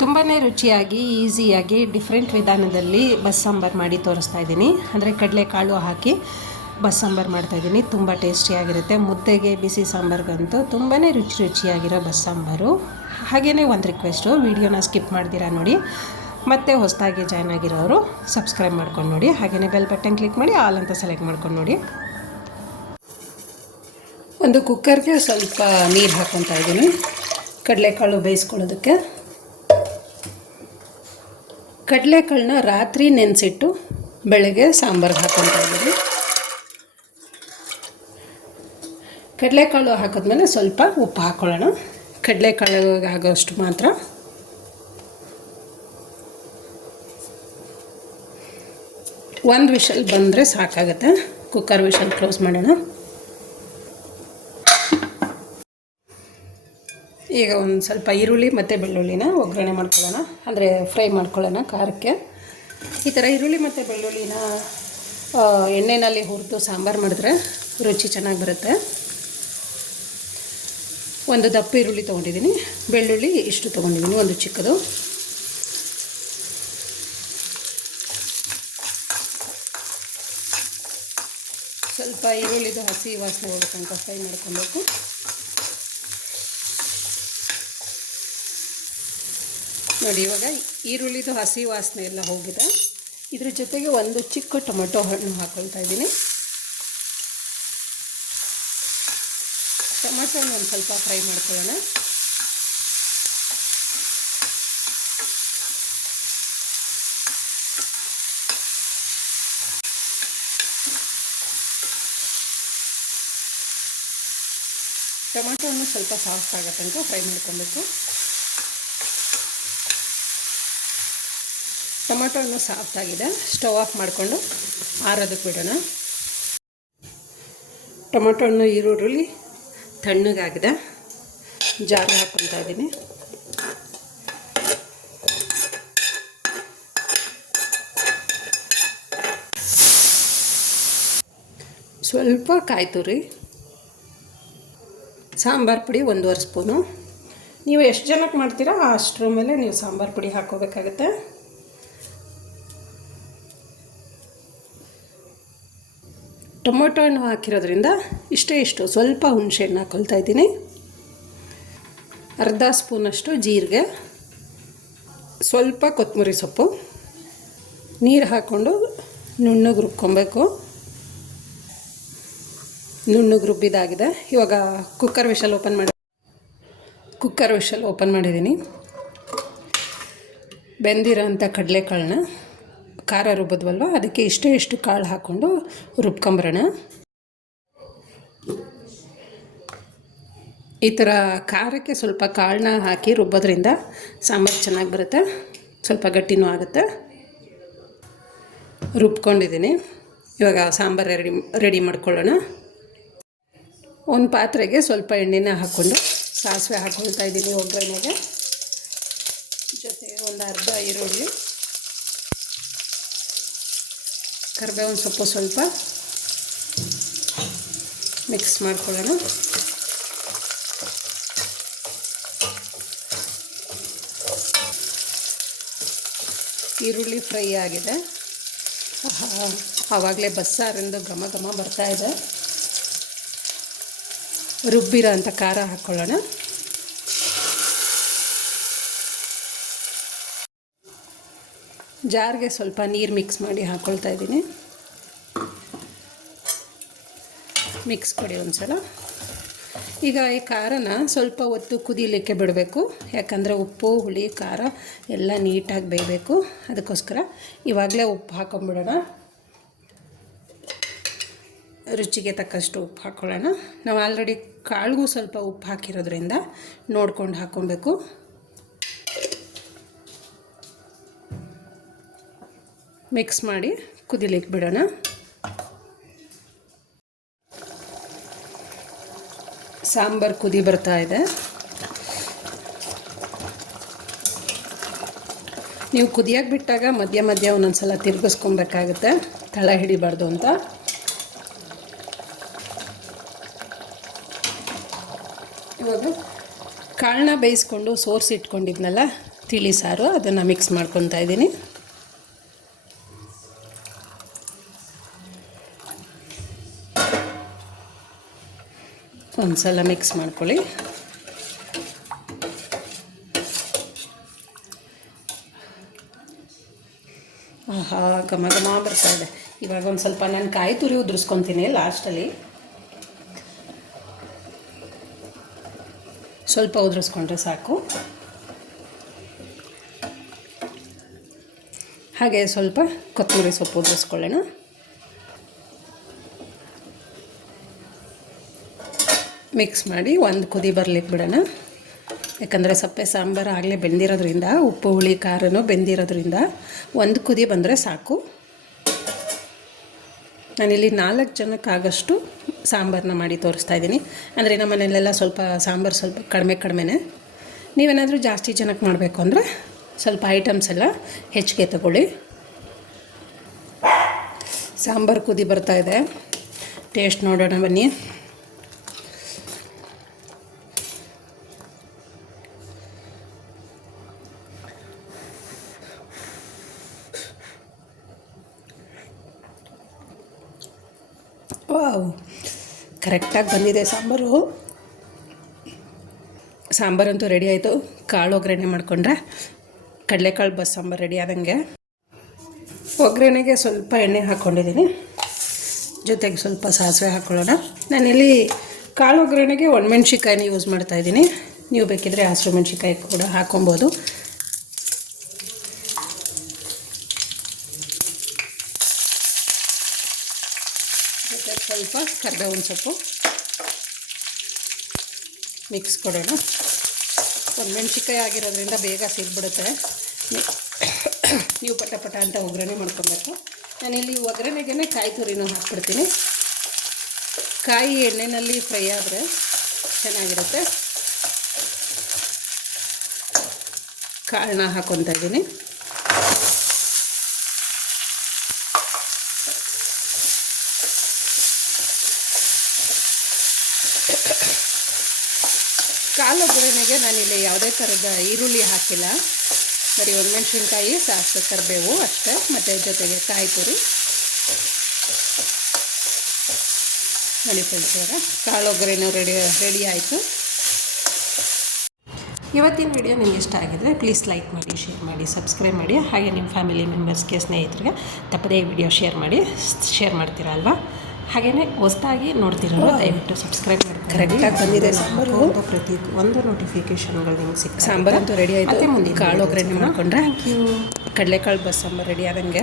ತುಂಬಾ ರುಚಿಯಾಗಿ ಈಸಿಯಾಗಿ ಡಿಫ್ರೆಂಟ್ ವಿಧಾನದಲ್ಲಿ ಬಸ್ ಸಾಂಬಾರು ಮಾಡಿ ತೋರಿಸ್ತಾ ಇದ್ದೀನಿ. ಅಂದರೆ ಕಡಲೆಕಾಳು ಹಾಕಿ ಬಸ್ ಸಾಂಬಾರು ಮಾಡ್ತಾಯಿದ್ದೀನಿ. ತುಂಬ ಟೇಸ್ಟಿಯಾಗಿರುತ್ತೆ. ಮುದ್ದೆಗೆ ಬಿಸಿ ಸಾಂಬಾರಿಗಂತೂ ತುಂಬಾ ರುಚಿಯಾಗಿರೋ ಬಸ್ ಸಾಂಬಾರು. ಹಾಗೆಯೇ ಒಂದು ರಿಕ್ವೆಸ್ಟು, ವೀಡಿಯೋನ ಸ್ಕಿಪ್ ಮಾಡ್ದಿರಾ ನೋಡಿ. ಮತ್ತು ಹೊಸದಾಗಿ ಜಾಯ್ನ್ ಆಗಿರೋರು ಸಬ್ಸ್ಕ್ರೈಬ್ ಮಾಡ್ಕೊಂಡು ನೋಡಿ. ಹಾಗೆಯೇ ಬೆಲ್ ಬಟನ್ ಕ್ಲಿಕ್ ಮಾಡಿ ಆಲ್ ಅಂತ ಸೆಲೆಕ್ಟ್ ಮಾಡ್ಕೊಂಡು ನೋಡಿ. ಒಂದು ಕುಕ್ಕರ್ಗೆ ಸ್ವಲ್ಪ ನೀರು ಹಾಕ್ಕೊತಾ ಇದ್ದೀನಿ ಕಡಲೆಕಾಳು ಬೇಯಿಸ್ಕೊಳ್ಳೋದಕ್ಕೆ. ಕಡಲೆಕಾಳನ್ನ ರಾತ್ರಿ ನೆನೆಸಿಟ್ಟು ಬೆಳಗ್ಗೆ ಸಾಂಬಾರ್ಗೆ ಹಾಕ್ಕೊತಾ ಇದ್ದೀನಿ. ಕಡಲೆಕಾಳು ಹಾಕಿದ್ಮೇಲೆ ಸ್ವಲ್ಪ ಉಪ್ಪು ಹಾಕ್ಕೊಳ್ಳೋಣ. ಕಡಲೆಕಾಳಿಗೆ ಆಗೋಷ್ಟು ಮಾತ್ರ. ಒಂದು ವಿಷಲ್ ಬಂದರೆ ಸಾಕಾಗುತ್ತೆ. ಕುಕ್ಕರ್ ವಿಷಲ್ ಕ್ಲೋಸ್ ಮಾಡೋಣ. ಈಗ ಒಂದು ಸ್ವಲ್ಪ ಈರುಳ್ಳಿ ಮತ್ತು ಬೆಳ್ಳುಳ್ಳಿನ ಒಗ್ಗರಣೆ ಮಾಡ್ಕೊಳ್ಳೋಣ, ಅಂದರೆ ಫ್ರೈ ಮಾಡ್ಕೊಳ್ಳೋಣ ಖಾರಕ್ಕೆ. ಈ ಥರ ಈರುಳ್ಳಿ ಮತ್ತು ಬೆಳ್ಳುಳ್ಳಿನ ಎಣ್ಣೆಯಲ್ಲಿ ಹುರಿದು ಸಾಂಬಾರು ಮಾಡಿದ್ರೆ ರುಚಿ ಚೆನ್ನಾಗಿ ಬರುತ್ತೆ. ಒಂದು ದಪ್ಪ ಈರುಳ್ಳಿ ತೊಗೊಂಡಿದ್ದೀನಿ, ಬೆಳ್ಳುಳ್ಳಿ ಇಷ್ಟು ತೊಗೊಂಡಿದ್ದೀನಿ, ಒಂದು ಚಿಕ್ಕದು. ಸ್ವಲ್ಪ ಈರುಳ್ಳಿದು ಹಸಿ ವಾಸನೆ ಹೋಗೋ ತನಕ ಫ್ರೈ ಮಾಡ್ಕೊಬೇಕು. ನೋಡಿ, ಇವಾಗ ಈರುಳ್ಳಿದು ಹಸಿ ವಾಸನೆ ಎಲ್ಲ ಹೋಗಿದೆ. ಇದ್ರ ಜೊತೆಗೆ ಒಂದು ಚಿಕ್ಕ ಟೊಮೆಟೊ ಹಣ್ಣು ಹಾಕ್ಕೊಳ್ತಾ ಇದ್ದೀನಿ. ಟೊಮೆಟೊ ಹಣ್ಣು ಒಂದು ಸ್ವಲ್ಪ ಫ್ರೈ ಮಾಡ್ಕೊಳ್ಳೋಣ. ಟೊಮೆಟೊ ಹಣ್ಣು ಸ್ವಲ್ಪ ಸಾಫ್ಟ್ ಆಗೋ ತನಕ ಫ್ರೈ ಮಾಡ್ಕೊಬೇಕು. ಟೊಮೆಟೊ ಹಣ್ಣು ಸಾಫ್ಟ್ ಆಗಿದೆ. ಸ್ಟವ್ ಆಫ್ ಮಾಡಿಕೊಂಡು ಆರೋದಕ್ಕೆ ಬಿಡೋಣ. ಟೊಮೆಟೊ ಹಣ್ಣು ಈರುಳ್ಳಿ ತಣ್ಣಗಾಗಿದೆ. ಜಾರು ಹಾಕ್ಕೊತಾ ಇದ್ದೀನಿ. ಸ್ವಲ್ಪ ಕಾಯಿ ತುರಿ, ಸಾಂಬಾರು ಪುಡಿ 1.5 ಸ್ಪೂನು. ನೀವು ಎಷ್ಟು ಜನಕ್ಕೆ ಮಾಡ್ತೀರಾ ಅಷ್ಟರ ಮೇಲೆ ನೀವು ಸಾಂಬಾರು ಪುಡಿ ಹಾಕ್ಕೋಬೇಕಾಗತ್ತೆ. ಟೊಮೊಟೊ ಹಣ್ಣು ಹಾಕಿರೋದ್ರಿಂದ ಇಷ್ಟು ಸ್ವಲ್ಪ ಹುಣಸೆಹಣ್ಣು ಹಾಕ್ಕೊಳ್ತಾ ಇದ್ದೀನಿ. ಅರ್ಧ ಸ್ಪೂನಷ್ಟು ಜೀರಿಗೆ, ಸ್ವಲ್ಪ ಕೊತ್ತಂಬರಿ ಸೊಪ್ಪು. ನೀರು ಹಾಕ್ಕೊಂಡು ನುಣ್ಣಗೆ ರುಬ್ಕೊಬೇಕು. ನುಣ್ಣಗೆ ರುಬ್ಬಿದಾಗಿದೆ. ಇವಾಗ ಕುಕ್ಕರ್ ವಿಷಲ್ ಓಪನ್ ಮಾಡಿದ್ದೀನಿ. ಬೆಂದಿರೋ ಅಂಥ ಕಡಲೆಕಾಳನ್ನ ಖಾರ ರುಬ್ಬೋದ್ವಲ್ವ, ಅದಕ್ಕೆ ಇಷ್ಟು ಕಾಳು ಹಾಕ್ಕೊಂಡು ರುಬ್ಕೊಂಬರೋಣ. ಈ ಥರ ಖಾರಕ್ಕೆ ಸ್ವಲ್ಪ ಕಾಳನ್ನ ಹಾಕಿ ರುಬ್ಬೋದ್ರಿಂದ ಸಾಂಬಾರು ಚೆನ್ನಾಗಿ ಬರುತ್ತೆ, ಸ್ವಲ್ಪ ಗಟ್ಟಿನೂ ಆಗುತ್ತೆ. ರುಬ್ಕೊಂಡಿದ್ದೀನಿ. ಇವಾಗ ಸಾಂಬಾರು ರೆಡಿ ಮಾಡ್ಕೊಳ್ಳೋಣ. ಒಂದು ಪಾತ್ರೆಗೆ ಸ್ವಲ್ಪ ಎಣ್ಣೆನ ಹಾಕ್ಕೊಂಡು ಸಾಸಿವೆ ಹಾಕ್ಕೊಳ್ತಾ ಇದ್ದೀನಿ ಒಗ್ಗರಣೆಗೆ. ಜೊತೆಗೆ ಒಂದು ಅರ್ಧ ಈರುಳ್ಳಿ, ಕರಿಬೇವಿನ ಸೊಪ್ಪು ಸ್ವಲ್ಪ ಮಿಕ್ಸ್ ಮಾಡ್ಕೊಳ್ಳೋಣ. ಈರುಳ್ಳಿ ಫ್ರೈ ಆಗಿದೆ. ಆವಾಗಲೇ ಬಸ್ಸಾರಿಂದು ಘಮ ಘಮ ಬರ್ತಾಯಿದೆ. ರುಬ್ಬಿರೋ ಅಂಥ ಖಾರ ಹಾಕ್ಕೊಳ್ಳೋಣ. ಜಾರ್ಗೆ ಸ್ವಲ್ಪ ನೀರು ಮಿಕ್ಸ್ ಮಾಡಿ ಹಾಕ್ಕೊಳ್ತಾ ಇದ್ದೀನಿ. ಮಿಕ್ಸ್ ಕೊಡಿ ಒಂದು ಸಲ. ಈಗ ಈ ಖಾರನ ಸ್ವಲ್ಪ ಹೊತ್ತು ಕುದೀಲಿಕ್ಕೆ ಬಿಡಬೇಕು. ಯಾಕಂದರೆ ಉಪ್ಪು, ಹುಳಿ, ಖಾರ ಎಲ್ಲ ನೀಟಾಗಿ ಬೇಯಬೇಕು. ಅದಕ್ಕೋಸ್ಕರ ಇವಾಗಲೇ ಉಪ್ಪು ಹಾಕೊಂಬಿಡೋಣ. ರುಚಿಗೆ ತಕ್ಕಷ್ಟು ಉಪ್ಪು ಹಾಕ್ಕೊಳ್ಳೋಣ. ನಾವು ಆಲ್ರೆಡಿ ಕಾಳಿಗೂ ಸ್ವಲ್ಪ ಉಪ್ಪು ಹಾಕಿರೋದ್ರಿಂದ ನೋಡ್ಕೊಂಡು ಹಾಕ್ಕೊಬೇಕು. ಮಿಕ್ಸ್ ಮಾಡಿ ಕುದಿಲಿಕ್ಕೆ ಬಿಡೋಣ. ಸಾಂಬಾರು ಕುದಿ ಬರ್ತಾ ಇದೆ. ನೀವು ಕುದಿಯೋಕೆ ಬಿಟ್ಟಾಗ ಮಧ್ಯ ಮಧ್ಯ ಒಂದೊಂದು ಸಲ ತಿರುಗಿಸ್ಕೊಬೇಕಾಗುತ್ತೆ, ತಳ ಹಿಡಿಬಾರ್ದು ಅಂತ. ಇವಾಗ ಕಾಳನ್ನ ಬೇಯಿಸ್ಕೊಂಡು ಸೋರಿಸಿ ಇಟ್ಕೊಂಡಿದ್ನಲ್ಲ, ತಿಳಿ ಸಾರು, ಅದನ್ನು ಮಿಕ್ಸ್ ಮಾಡ್ಕೊತಾ ಇದ್ದೀನಿ. ಒಂದು ಸಲ ಮಿಕ್ಸ್ ಮಾಡ್ಕೊಳ್ಳಿ. ಆಹಾ, ಘಮ ಘಮ ಬರ್ತಾ ಇದೆ. ಇವಾಗ ಒಂದು ಸ್ವಲ್ಪ ನಾನು ಕಾಯಿ ತುರಿ ಉದುರಿಸ್ಕೊತೀನಿ ಲಾಸ್ಟಲ್ಲಿ. ಸ್ವಲ್ಪ ಉದುರಿಸ್ಕೊಂಡ್ರೆ ಸಾಕು. ಹಾಗೆ ಸ್ವಲ್ಪ ಕೊತ್ತಂಬರಿ ಸೊಪ್ಪು ಉದುರಿಸ್ಕೊಳ್ಳೋಣ. ಮಿಕ್ಸ್ ಮಾಡಿ ಒಂದು ಕುದಿ ಬರಲಿಕ್ಕೆ ಬಿಡೋಣ. ಯಾಕಂದರೆ ಸಪ್ಪೆ ಸಾಂಬಾರು ಆಗಲೇ ಬೆಂದಿರೋದ್ರಿಂದ, ಉಪ್ಪು ಹುಳಿ ಖಾರನೂ ಬೆಂದಿರೋದ್ರಿಂದ ಒಂದು ಕುದಿ ಬಂದರೆ ಸಾಕು. ನಾನಿಲ್ಲಿ 4 ಜನಕ್ಕಾಗಷ್ಟು ಸಾಂಬಾರನ್ನ ಮಾಡಿ ತೋರಿಸ್ತಾ ಇದ್ದೀನಿ. ಅಂದರೆ ನಮ್ಮ ಮನೆಯಲ್ಲೆಲ್ಲ ಸ್ವಲ್ಪ ಸಾಂಬಾರು ಸ್ವಲ್ಪ ಕಡಿಮೆನೇ. ನೀವೇನಾದರೂ ಜಾಸ್ತಿ ಜನಕ್ಕೆ ಮಾಡಬೇಕು ಅಂದರೆ ಸ್ವಲ್ಪ ಐಟಮ್ಸ್ ಎಲ್ಲ ಹೆಚ್ಚಿಗೆ ತಗೊಳ್ಳಿ. ಸಾಂಬಾರು ಕುದಿ ಬರ್ತಾಯಿದೆ, ಟೇಸ್ಟ್ ನೋಡೋಣ ಬನ್ನಿ. ವಾವ್, ಕರೆಕ್ಟಾಗಿ ಬಂದಿದೆ ಸಾಂಬಾರು. ಸಾಂಬಾರಂತೂ ರೆಡಿ ಆಯಿತು. ಕಾಳು ಒಗ್ಗರಣೆ ಮಾಡಿಕೊಂಡ್ರೆ ಕಡಲೆಕಾಳು ಬಸ್ಸಾಂಬಾರು ರೆಡಿ ಆದಂಗೆ. ಒಗ್ಗರಣೆಗೆ ಸ್ವಲ್ಪ ಎಣ್ಣೆ ಹಾಕ್ಕೊಂಡಿದ್ದೀನಿ, ಜೊತೆಗೆ ಸ್ವಲ್ಪ ಸಾಸಿವೆ ಹಾಕ್ಕೊಳ್ಳೋಣ. ನಾನಿಲ್ಲಿ ಕಾಳು ಒಗ್ಗರಣೆಗೆ ಒಣಮೆಣ್ಸಿಕಾಯಿನ ಯೂಸ್ ಮಾಡ್ತಾಯಿದ್ದೀನಿ. ನೀವು ಬೇಕಿದ್ದರೆ ಹಸಿರು ಮೆಣಸಿಕಾಯಿ ಕೂಡ ಹಾಕ್ಕೊಬೋದು. ಜೊತೆಗೆ ಸ್ವಲ್ಪ ಕರಿಬೇವಿನ ಸೊಪ್ಪು ಮಿಕ್ಸ್ ಕೊಡೋಣ. ಒಣಮೆಣ್ಸಿಕಾಯಿ ಆಗಿರೋದ್ರಿಂದ ಬೇಗ ಸಿಗ್ಬಿಡುತ್ತೆ. ನೀವು ಪಟ ಪಟ ಅಂತ ಒಗ್ಗರಣೆ ಮಾಡ್ಕೊಬೇಕು. ನಾನಿಲ್ಲಿ ಒಗ್ಗರಣೆಗೆ ಕಾಯಿ ತುರಿನೂ ಹಾಕ್ಬಿಡ್ತೀನಿ. ಕಾಯಿ ಎಣ್ಣೆಯಲ್ಲಿ ಫ್ರೈ ಆದರೆ ಚೆನ್ನಾಗಿರುತ್ತೆ. ಕಾಳನ್ನ ಹಾಕ್ಕೊತಾ ಇದ್ದೀನಿ. ಕಾಳು ಒಗ್ಗರಣೆಗೆ ನಾನಿಲ್ಲಿ ಯಾವುದೇ ಥರದ ಈರುಳ್ಳಿ ಹಾಕಿಲ್ಲ, ಬರೀ ಒಣಮೆಣ್ಸಿನ್ಕಾಯಿ, ಸಾಸಿವೆ, ಕರಿಬೇವು ಅಷ್ಟೇ, ಮತ್ತು ಜೊತೆಗೆ ಕಾಯಿ ತುರಿ. ನೋಡಿ ಫ್ರೆಂಡ್ಸ್, ಇವಾಗ ಕಾಳು ಒಗ್ಗರಣೆ ರೆಡಿ ಆಯಿತು. ಇವತ್ತಿನ ವಿಡಿಯೋ ನಿಮಗೆ ಇಷ್ಟ ಆಗಿದರೆ ಪ್ಲೀಸ್ ಲೈಕ್ ಮಾಡಿ, ಶೇರ್ ಮಾಡಿ, ಸಬ್ಸ್ಕ್ರೈಬ್ ಮಾಡಿ. ಹಾಗೆ ನಿಮ್ಮ ಫ್ಯಾಮಿಲಿ ಮೆಂಬರ್ಸ್ಗೆ, ಸ್ನೇಹಿತರಿಗೆ ತಪ್ಪದೇ ವಿಡಿಯೋ ಶೇರ್ ಮಾಡ್ತೀರಾ ಅಲ್ವಾ. ಹಾಗೆಯೇ ಹೊಸದಾಗಿ ನೋಡ್ತಿರೋರು ದಯವಿಟ್ಟು ಸಬ್ಸ್ಕ್ರೈಬ್ ಮಾಡಿ. ಕರೆಕ್ಟಾಗಿ ಬಂದಿದೆ ಸಾಂಬಾರು. ಒಂದು ನೋಟಿಫಿಕೇಷನ್ಗಳು ನಿಮಗೆ ಸಿಗ್ತದೆ. ಸಾಂಬಾರಂತೂ ರೆಡಿ ಆಯಿತು. ಮುಂದೆ ಕಾಳು ಒಗ್ಗರಣೆ ಮಾಡಿಕೊಂಡ್ರೆ ಕಡಲೆಕಾಳು ಬಸ್ಸಾಂಬಾರು ರೆಡಿ ಆದಂಗೆ.